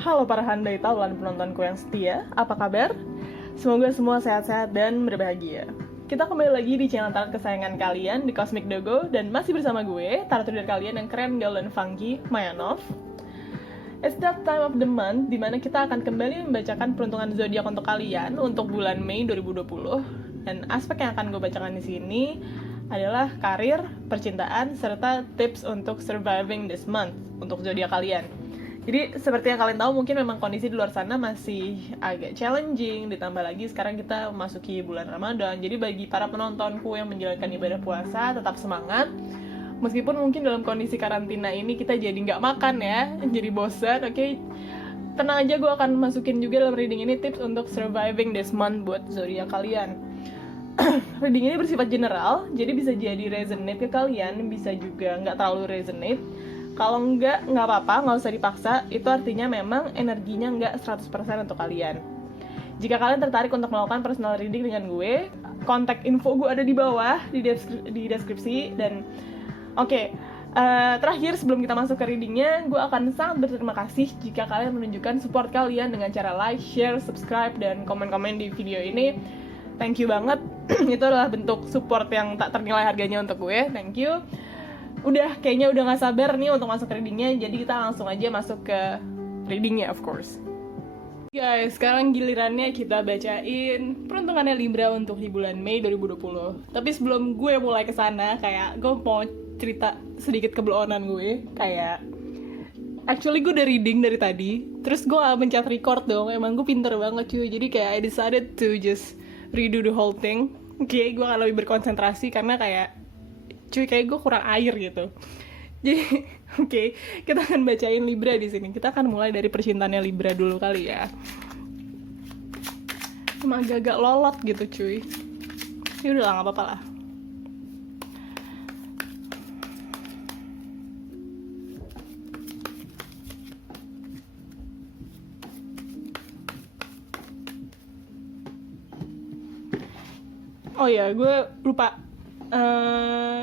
Halo para handai taulan penontonku yang setia, apa kabar? Semoga semua sehat-sehat dan berbahagia. Kita kembali lagi di channel tarot kesayangan kalian di Cosmic Dogo dan masih bersama gue, tarot reader kalian yang keren, gaul, dan funky, Mayanov. It's that time of the month dimana kita akan kembali membacakan peruntungan zodiak untuk kalian untuk bulan Mei 2020. Dan aspek yang akan gue bacakan di sini adalah karir, percintaan, serta tips untuk surviving this month untuk zodiak kalian. Jadi seperti yang kalian tahu mungkin memang kondisi di luar sana masih agak challenging, ditambah lagi sekarang kita memasuki bulan Ramadan. Jadi bagi para penontonku yang menjalankan ibadah puasa tetap semangat. Meskipun mungkin dalam kondisi karantina ini kita jadi nggak makan ya, jadi bosan. Oke, tenang aja, gue akan masukin juga dalam reading ini tips untuk surviving this month buat zodiak kalian. Reading ini bersifat general, jadi bisa jadi resonate ke kalian, bisa juga nggak terlalu resonate. Kalau nggak apa-apa, nggak usah dipaksa, itu artinya memang energinya nggak 100% untuk kalian. Jika kalian tertarik untuk melakukan personal reading dengan gue, kontak info gue ada di bawah, di deskripsi. Dan terakhir sebelum kita masuk ke readingnya, gue akan sangat berterima kasih jika kalian menunjukkan support kalian dengan cara like, share, subscribe, dan komen-komen di video ini. Thank you banget, itu adalah bentuk support yang tak ternilai harganya untuk gue, thank you. Kayaknya udah gak sabar nih untuk masuk ke readingnya, jadi kita langsung aja masuk ke readingnya, of course. Guys, sekarang gilirannya kita bacain peruntungannya Libra untuk di bulan Mei 2020. Tapi sebelum gue mulai kesana, kayak gue mau cerita sedikit kebelonan gue. Kayak actually gue udah reading dari tadi, terus gue gak mencet record dong. Emang gue pinter banget cuy, jadi kayak I decided to just redo the whole thing. Gue akan lebih berkonsentrasi karena kayak kayak gue kurang air gitu. Jadi kita akan bacain Libra di sini. Kita akan mulai dari percintaannya Libra dulu kali ya. Emang agak lolot gitu cuy. Ya udah lah, nggak apa-apa lah. Oh ya, gue lupa.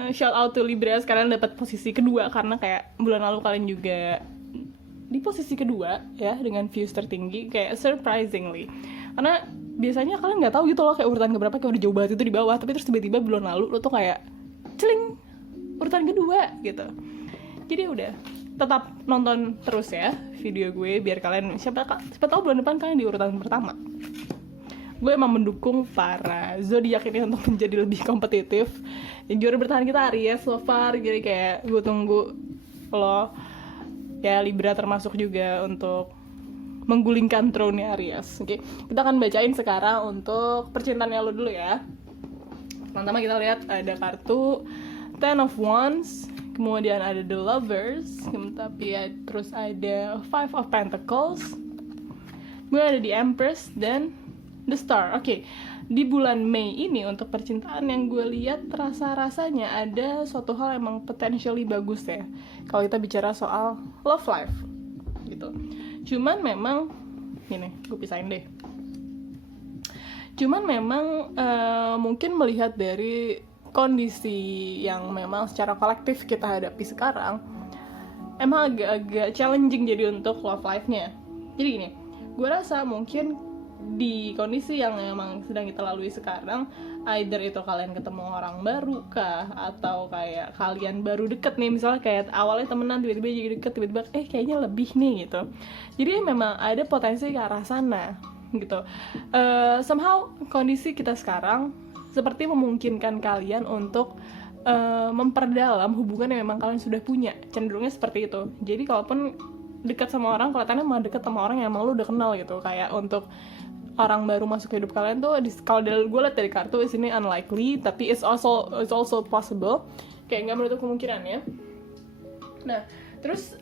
Shout out to Libra, sekarang dapat posisi kedua karena kayak bulan lalu kalian juga di posisi kedua ya dengan views tertinggi, kayak surprisingly. Karena biasanya kalian nggak tahu gitu loh kayak urutan keberapa, kayak udah jauh banget itu di bawah, tapi terus tiba-tiba bulan lalu lo tuh kayak celing urutan kedua gitu. Jadi udah, tetap nonton terus ya video gue biar kalian siapa tahu bulan depan kalian di urutan pertama. Gue emang mendukung para zodiak ini untuk menjadi lebih kompetitif. Yang juara bertahan kita Aries so far, jadi kayak gue tunggu lo ya Libra termasuk juga untuk menggulingkan throne-nya Aries. Oke, kita akan bacain sekarang untuk percintaannya lo dulu ya. Pertama kita lihat ada kartu Ten of Wands, kemudian ada The Lovers, terus ada Five of Pentacles, gue ada di Empress dan The Star. Di bulan Mei ini untuk percintaan yang gue lihat rasa-rasanya ada suatu hal emang potentially bagus ya. Kalau kita bicara soal love life gitu. Cuman memang gini, gue pisahin deh. Cuman memang mungkin melihat dari kondisi yang memang secara kolektif kita hadapi sekarang, emang agak-agak challenging jadi untuk love life-nya. Jadi gini, gue rasa mungkin di kondisi yang memang sedang kita lalui sekarang, either itu kalian ketemu orang baru kah, atau kayak kalian baru deket nih, misalnya kayak awalnya temenan tiba-tiba jadi deket, tiba-tiba kayaknya lebih nih gitu. Jadi memang ada potensi ke arah sana gitu. Somehow kondisi kita sekarang seperti memungkinkan kalian untuk memperdalam hubungan yang memang kalian sudah punya, cenderungnya seperti itu. Jadi kalaupun dekat sama orang, kelihatannya malah dekat sama orang yang emang lu udah kenal gitu. Kayak untuk orang baru masuk ke hidup kalian tuh, kalau gue lihat dari kartu di sini unlikely, tapi it's also possible, kayak nggak menutup kemungkinan ya. Nah terus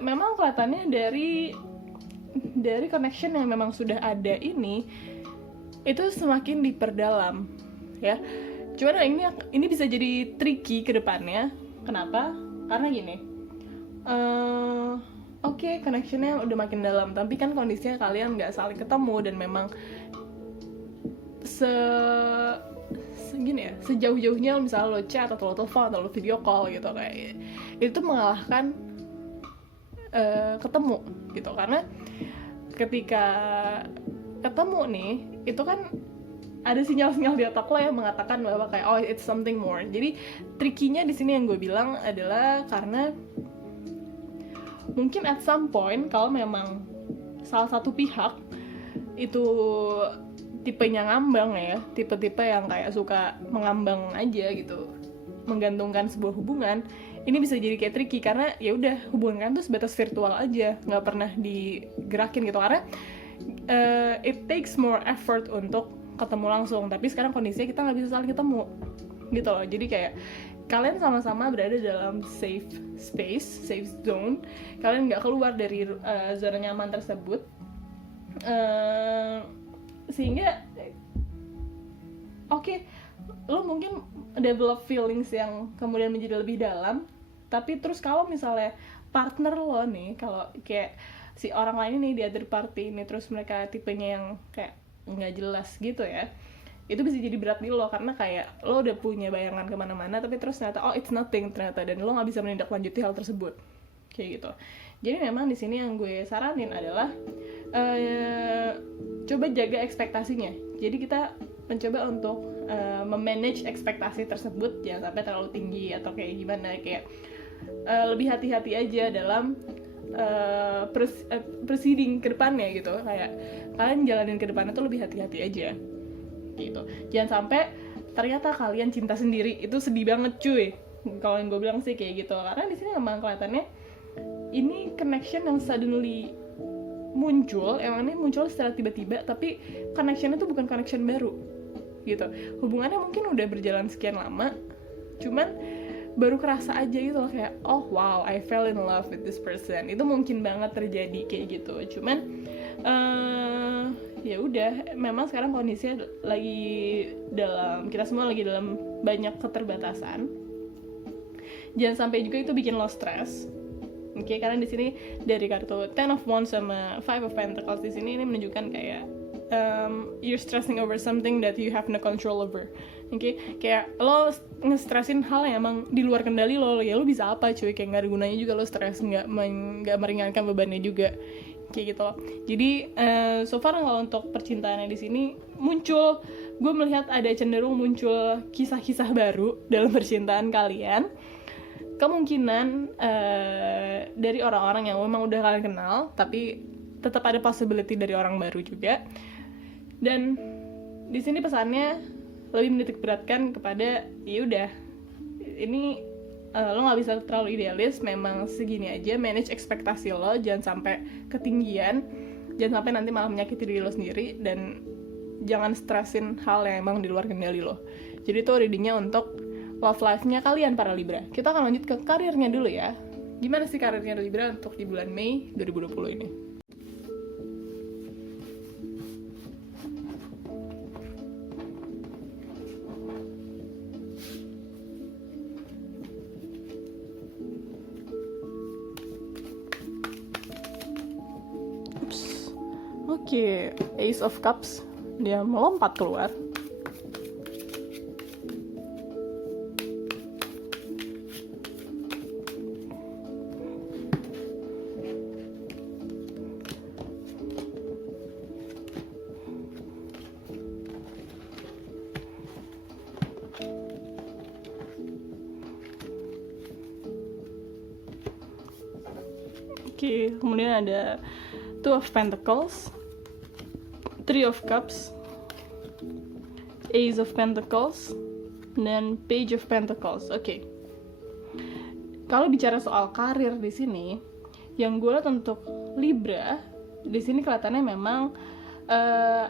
memang kelihatannya dari connection yang memang sudah ada ini itu semakin diperdalam ya. Cuman ini bisa jadi tricky ke depannya. Kenapa? Karena gini, connectionnya udah makin dalam, tapi kan kondisinya kalian nggak saling ketemu dan memang sejauh-jauhnya misalnya lo chat atau lo telepon atau lo video call gitu, kayak itu mengalahkan ketemu gitu. Karena ketika ketemu nih itu kan ada sinyal-sinyal di otak lo yang mengatakan bahwa kayak oh it's something more. Jadi trikinya di sini yang gue bilang adalah karena mungkin at some point kalau memang salah satu pihak itu tipenya ngambang ya, tipe-tipe yang kayak suka mengambang aja gitu, menggantungkan sebuah hubungan, ini bisa jadi kayak tricky karena ya udah hubungan kan tuh sebatas virtual aja, nggak pernah digerakin gitu. Karena it takes more effort untuk ketemu langsung, tapi sekarang kondisinya kita nggak bisa saling ketemu gitu loh. Jadi kayak kalian sama-sama berada dalam safe space, safe zone, kalian nggak keluar dari zona nyaman tersebut, sehingga oke, lo mungkin develop feelings yang kemudian menjadi lebih dalam. Tapi terus kalau misalnya partner lo nih, kalau kayak si orang lain nih di other party ini, terus mereka tipenya yang kayak nggak jelas gitu ya, itu bisa jadi berat di lo, karena kayak lo udah punya bayangan kemana-mana tapi terus ternyata oh it's nothing ternyata, dan lo nggak bisa menindaklanjuti hal tersebut kayak gitu. Jadi memang di sini yang gue saranin adalah coba jaga ekspektasinya. Jadi kita mencoba untuk memanage ekspektasi tersebut jangan sampai terlalu tinggi atau kayak gimana, kayak lebih hati-hati aja dalam proceeding ke depannya gitu. Kayak kalian jalanin ke depannya tuh lebih hati-hati aja gitu. Jangan sampai ternyata kalian cinta sendiri, itu sedih banget cuy. Kalau yang gue bilang sih kayak gitu, karena di sini emang kelihatannya ini connection yang suddenly muncul, emang ini muncul secara tiba-tiba, tapi connectionnya tuh bukan connection baru gitu. Hubungannya mungkin udah berjalan sekian lama, cuman baru kerasa aja gitu loh, kayak oh wow I fell in love with this person. Itu mungkin banget terjadi kayak gitu. Cuman ya udah, memang sekarang kondisinya lagi dalam, kita semua lagi dalam banyak keterbatasan. Jangan sampai juga itu bikin lo stres. Oke, karena di sini dari kartu Ten of Wands sama Five of Pentacles di sini ini menunjukkan kayak you're stressing over something that you have no control over. Oke, kayak lo nge-stressin hal yang emang di luar kendali lo, ya lo bisa apa cuy, kayak nggak ada gunanya juga lo stres, nggak meringankan bebannya juga kayak gitu. Jadi so far kalau untuk percintaannya di sini muncul, gue melihat ada cenderung muncul kisah-kisah baru dalam percintaan kalian. Kemungkinan dari orang-orang yang memang udah kalian kenal, tapi tetap ada possibility dari orang baru juga. Dan di sini pesannya lebih menitik beratkan kepada ya udah, ini lo nggak bisa terlalu idealis, memang segini aja, manage ekspektasi lo, jangan sampai ketinggian, jangan sampai nanti malah menyakiti diri lo sendiri, dan jangan stresin hal yang emang di luar kendali lo. Jadi itu readingnya untuk love life-nya kalian para Libra. Kita akan lanjut ke karirnya dulu ya. Gimana sih karirnya Libra untuk di bulan Mei 2020 ini? Oke, Ace of Cups, dia melompat keluar. Oke, kemudian ada Two of Pentacles, Three of Cups, Ace of Pentacles, dan Page of Pentacles. Oke. Kalau bicara soal karir di sini, yang gue lihat untuk Libra di sini kelihatannya memang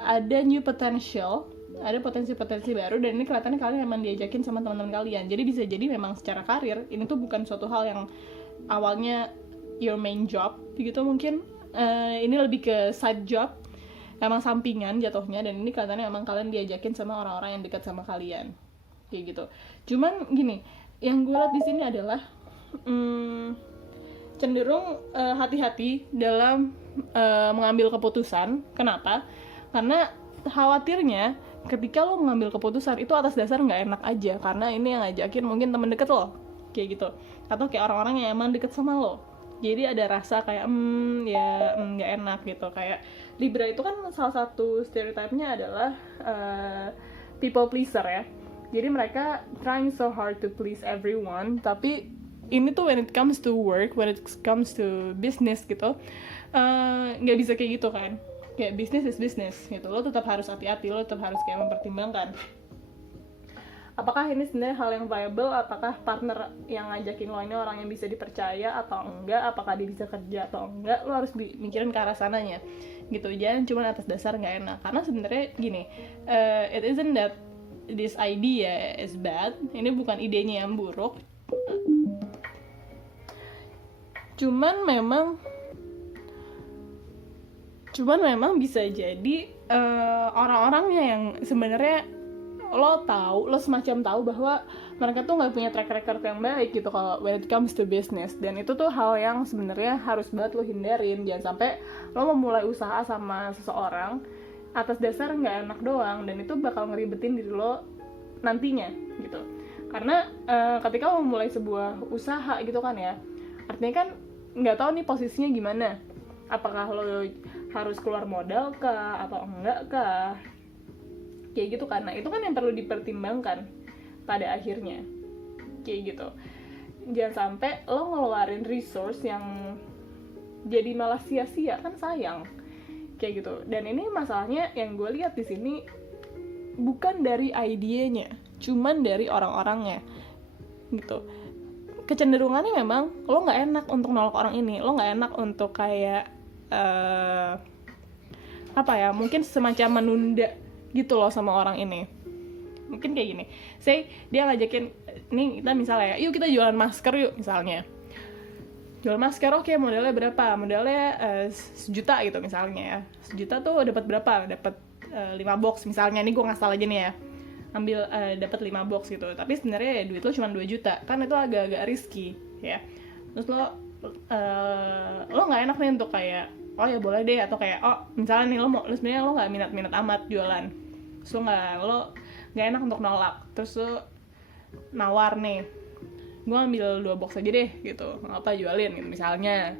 ada new potential, ada potensi-potensi baru, dan ini kelihatannya kalian memang diajakin sama teman-teman kalian. Jadi bisa jadi memang secara karir ini tuh bukan suatu hal yang awalnya your main job gitu, mungkin ini lebih ke side job, emang sampingan jatuhnya, dan ini kelihatannya emang kalian diajakin sama orang-orang yang dekat sama kalian kayak gitu. Cuman gini, yang gue lihat di sini adalah cenderung hati-hati dalam mengambil keputusan. Kenapa? Karena khawatirnya ketika lo mengambil keputusan itu atas dasar nggak enak aja, karena ini yang ngajakin mungkin temen deket lo kayak gitu, atau kayak orang-orang yang emang deket sama lo Jadi ada rasa kayak nggak enak gitu. Kayak Libra itu kan salah satu stereotipnya adalah people pleaser ya. Jadi mereka trying so hard to please everyone, tapi ini tuh when it comes to work, when it comes to business gitu, nggak bisa kayak gitu kan. Kayak business is business gitu, lo tetap harus hati-hati, lo tetap harus kayak mempertimbangkan apakah ini sebenarnya hal yang viable, apakah partner yang ngajakin lo ini orang yang bisa dipercaya atau enggak, apakah dia bisa kerja atau enggak, lo harus mikirin ke arah sananya gitu. Jangan cuma atas dasar nggak enak, karena sebenarnya gini, it isn't that this idea is bad, ini bukan idenya yang buruk, cuman memang bisa jadi orang-orangnya yang sebenarnya lo semacam tahu bahwa mereka tuh nggak punya track record yang baik gitu kalau when it comes to business, dan itu tuh hal yang sebenarnya harus banget lo hindarin. Jangan sampai lo memulai usaha sama seseorang atas dasar nggak enak doang, dan itu bakal ngeribetin diri lo nantinya gitu. Karena ketika lo memulai sebuah usaha gitu kan ya, artinya kan nggak tahu nih posisinya gimana, apakah lo harus keluar modal kah atau enggak kah, kayak gitu. Karena itu kan yang perlu dipertimbangkan pada akhirnya kayak gitu. Jangan sampai lo ngeluarin resource yang jadi malah sia-sia, kan sayang kayak gitu. Dan ini masalahnya yang gue lihat di sini bukan dari idenya, cuman dari orang-orangnya gitu. Kecenderungannya memang lo nggak enak untuk nolak orang ini, lo nggak enak untuk kayak mungkin semacam menunda gitu loh sama orang ini. Mungkin kayak gini, say dia ngajakin, nih kita misalnya yuk kita jualan masker yuk misalnya, jual masker, oke, modelnya berapa, modelnya 1 juta gitu misalnya ya, 1 juta tuh dapat berapa, dapat 5 box misalnya, nih gue ngasal aja nih ya, ambil dapat 5 box gitu, tapi sebenarnya ya, duit lo cuma 2 juta, kan itu agak-agak risky ya. Terus lo nggak enak nih untuk kayak oh ya boleh deh, atau kayak oh misalnya nih lo sebenarnya lo nggak minat amat jualan, terus lo nggak enak untuk nolak, terus lo nawar nih, gue ambil 2 box aja deh gitu, nggak apa jualin gitu misalnya.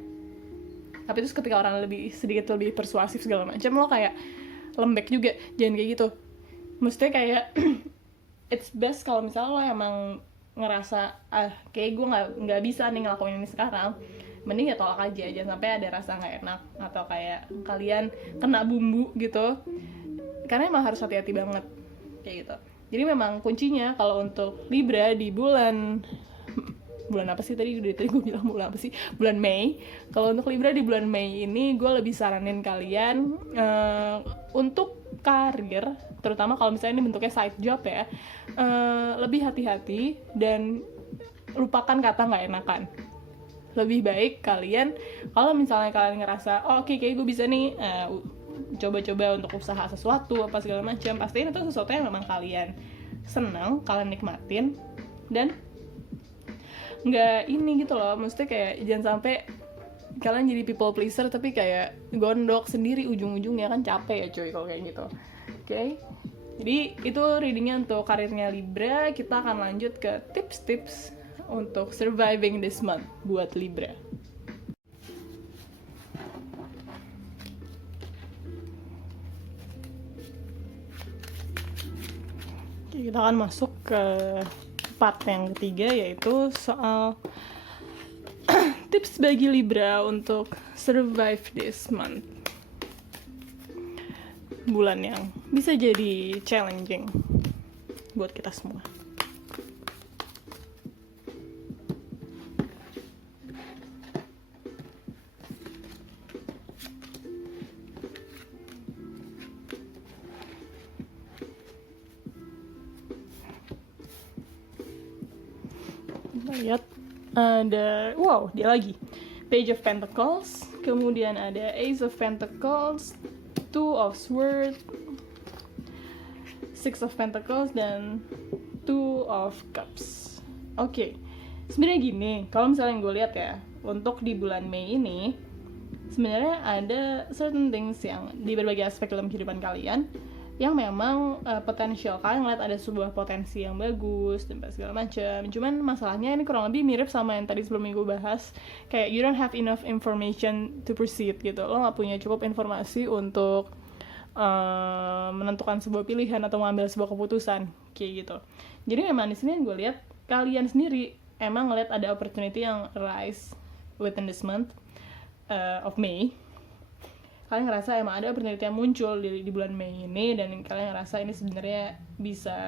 Tapi terus ketika orang sedikit lebih persuasif segala macam, lo kayak lembek juga. Jangan kayak gitu, mestinya kayak it's best kalau misalnya lo emang ngerasa kayak gue nggak bisa nih ngelakuin ini sekarang, mending ya tolak aja, jangan sampai ada rasa nggak enak atau kayak kalian kena bumbu gitu, karena emang harus hati-hati banget kayak gitu. Jadi memang kuncinya kalau untuk Libra di bulan apa sih tadi gue bilang bulan apa sih, bulan Mei. Kalau untuk Libra di bulan Mei ini gue lebih saranin kalian untuk karir, terutama kalau misalnya ini bentuknya side job ya, lebih hati-hati dan lupakan kata nggak enakan. Lebih baik kalian kalau misalnya kalian ngerasa oke, kayak gue bisa nih coba-coba untuk usaha sesuatu apa segala macam, pastiin itu sesuatu yang memang kalian senang, kalian nikmatin, dan nggak ini gitu loh. Maksudnya kayak jangan sampai kalian jadi people pleaser tapi kayak gondok sendiri ujung-ujungnya, kan capek ya cuy kalau kayak gitu. Oke? Jadi itu readingnya untuk karirnya Libra. Kita akan lanjut ke tips-tips untuk surviving this month buat Libra. Oke, kita akan masuk ke part yang ketiga, yaitu soal tips bagi Libra untuk survive this month, bulan yang bisa jadi challenging buat kita semua. Lihat ada, wow, dia lagi Page of Pentacles, kemudian ada Ace of Pentacles, Two of Swords, Six of Pentacles, dan Two of Cups. Oke, sebenarnya gini, kalau misalnya gue lihat ya, untuk di bulan Mei ini sebenarnya ada certain things yang di berbagai aspek dalam kehidupan kalian yang memang potensial, kalian ngeliat ada sebuah potensi yang bagus dan segala macam. Cuman masalahnya ini kurang lebih mirip sama yang tadi sebelumnya gue bahas, kayak you don't have enough information to proceed gitu. Lo nggak punya cukup informasi untuk menentukan sebuah pilihan atau mengambil sebuah keputusan kayak gitu. Jadi memang di sini gue lihat kalian sendiri emang ngeliat ada opportunity yang rise within this month of May. Kalian ngerasa emang ada opportunity yang muncul di bulan Mei ini, dan kalian ngerasa ini sebenarnya bisa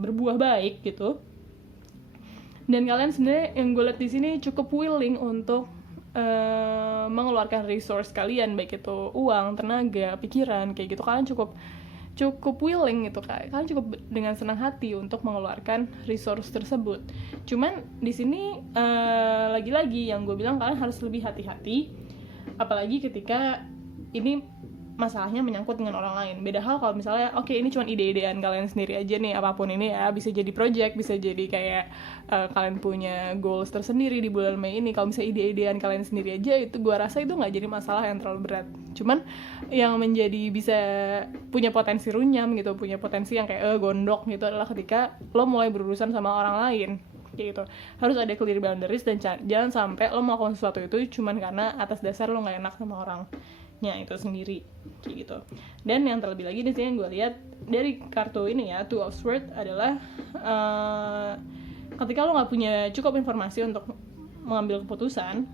berbuah baik gitu. Dan kalian sebenarnya yang gue lihat di sini cukup willing untuk mengeluarkan resource kalian, baik itu uang, tenaga, pikiran kayak gitu. Kalian cukup willing gitu, kalian cukup dengan senang hati untuk mengeluarkan resource tersebut. Cuman di sini lagi-lagi yang gue bilang kalian harus lebih hati-hati. Apalagi ketika ini masalahnya menyangkut dengan orang lain. Beda hal kalau misalnya, oke, ini cuma ide-idean kalian sendiri aja nih, apapun ini ya, bisa jadi project, bisa jadi kayak kalian punya goals tersendiri di bulan Mei ini. Kalau misalnya ide-idean kalian sendiri aja, itu gua rasa itu nggak jadi masalah yang terlalu berat. Cuman yang menjadi bisa punya potensi runyam gitu, punya potensi yang kayak gondok gitu adalah ketika lo mulai berurusan sama orang lain. Gitu. Harus ada clear boundaries dan jangan sampai lo melakukan sesuatu itu cuman karena atas dasar lo nggak enak sama orangnya itu sendiri kayak gitu. Dan yang terlebih lagi di sini yang gue lihat dari kartu ini ya, Two of Swords adalah ketika lo nggak punya cukup informasi untuk mengambil keputusan,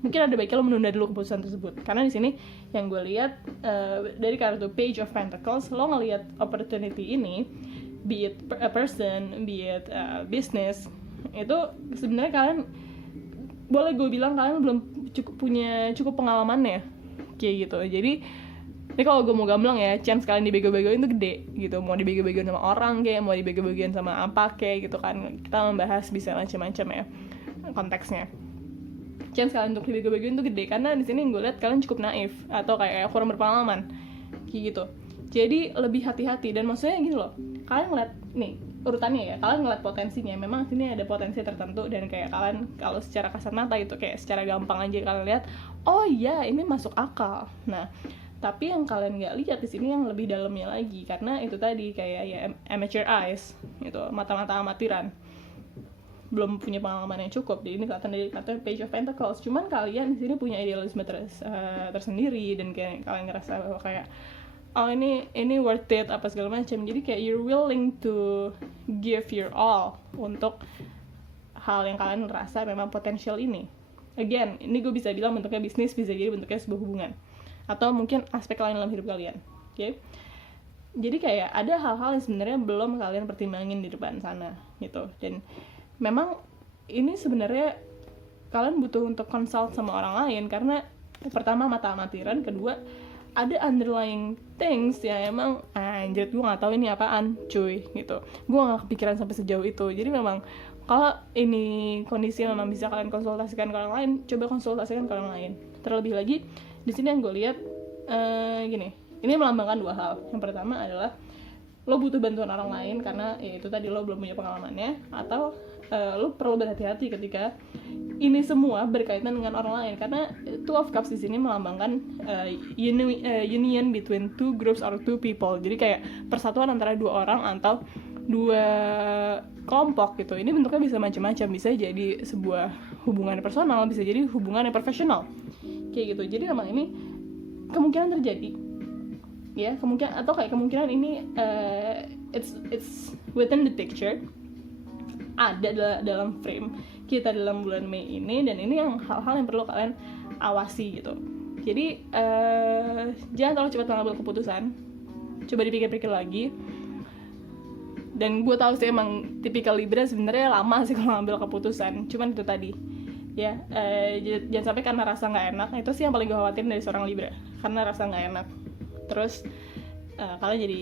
mungkin ada baiknya lo menunda dulu keputusan tersebut. Karena di sini yang gue lihat dari kartu Page of Pentacles, lo ngelihat opportunity ini, be it a person, be it a business, itu sebenarnya kalian boleh gue bilang kalian belum punya cukup pengalamannya kayak gitu. Jadi ini kalau gue mau gamblang ya, chance kalian dibego-begoin itu gede gitu. Mau dibego-begoin sama orang kayak, mau dibego-begoin sama apa kayak gitu kan. Kita membahas bisa macam-macam ya konteksnya. Chance kalian untuk dibego-begoin itu gede karena di sini gue lihat kalian cukup naif atau kayak kurang berpengalaman kayak gitu. Jadi lebih hati-hati. Dan maksudnya gini loh, kalian ngeliat nih urutannya ya, kalian ngeliat potensinya, memang sini ada potensi tertentu, dan kayak kalian kalau secara kasat mata itu kayak secara gampang aja kalian lihat, oh iya ini masuk akal. Nah tapi yang kalian nggak lihat di sini yang lebih dalamnya lagi, karena itu tadi kayak ya amateur eyes gitu, mata-mata amatiran, belum punya pengalaman yang cukup. Jadi ini kelihatan dari kata Page of Pentacles. Cuman kalian di sini punya idealisme tersendiri, dan kayak kalian ngerasa bahwa kayak oh ini worth it apa segala macam. Jadi kayak you're willing to give your all untuk hal yang kalian rasa memang potensial ini. Again, ini gue bisa bilang bentuknya bisnis, bisa jadi bentuknya sebuah hubungan, atau mungkin aspek lain dalam hidup kalian. Oke? Jadi kayak ada hal-hal yang sebenarnya belum kalian pertimbangin di depan sana gitu. Dan memang ini sebenarnya kalian butuh untuk consult sama orang lain, karena pertama mata amatiran, kedua ada underlying things yang emang anjir gue nggak tahu ini apaan cuy gitu. Gue nggak kepikiran sampai sejauh itu. Jadi memang kalau ini kondisi yang memang bisa kalian konsultasikan ke orang lain, coba konsultasikan ke orang lain. Terlebih lagi di sini yang gue lihat gini, ini melambangkan dua hal. Yang pertama adalah lo butuh bantuan orang lain karena ya itu tadi lo belum punya pengalamannya, atau lo perlu berhati-hati ketika ini semua berkaitan dengan orang lain, karena Two of Cups di sini melambangkan union between two groups or two people. Jadi kayak persatuan antara dua orang atau dua kelompok gitu. Ini bentuknya bisa macam-macam, bisa jadi sebuah hubungan personal, bisa jadi hubungan yang profesional kayak gitu. Jadi memang ini kemungkinan terjadi ya, kemungkinan ini it's within the picture, ada dalam frame kita dalam bulan Mei ini. Dan ini yang hal-hal yang perlu kalian awasi gitu. Jadi jangan terlalu cepat mengambil keputusan, coba dipikir-pikir lagi. Dan gue tahu sih emang tipikal Libra sebenarnya lama sih kalau ngambil keputusan, cuman itu tadi ya, jangan sampai karena rasa nggak enak. Itu sih yang paling gue khawatirin dari seorang Libra, karena rasa nggak enak terus kalian jadi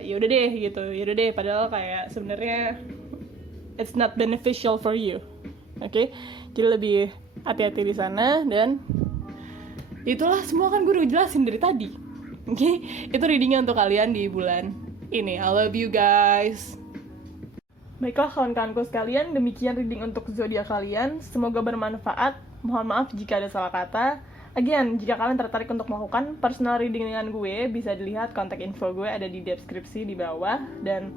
yaudah deh padahal kayak sebenarnya it's not beneficial for you. Oke? Jadi lebih hati-hati di sana. Dan itulah semua kan gue udah jelasin dari tadi. Oke? Itu readingnya untuk kalian di bulan ini. I love you guys. Baiklah kawan-kawanku sekalian, demikian reading untuk zodiak kalian. Semoga bermanfaat. Mohon maaf jika ada salah kata. Again, jika kalian tertarik untuk melakukan personal reading dengan gue, bisa dilihat kontak info gue ada di deskripsi di bawah. Dan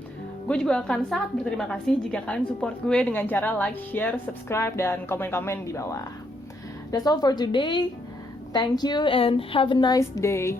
gue juga akan sangat berterima kasih jika kalian support gue dengan cara like, share, subscribe, dan komen-komen di bawah. That's all for today. Thank you and have a nice day.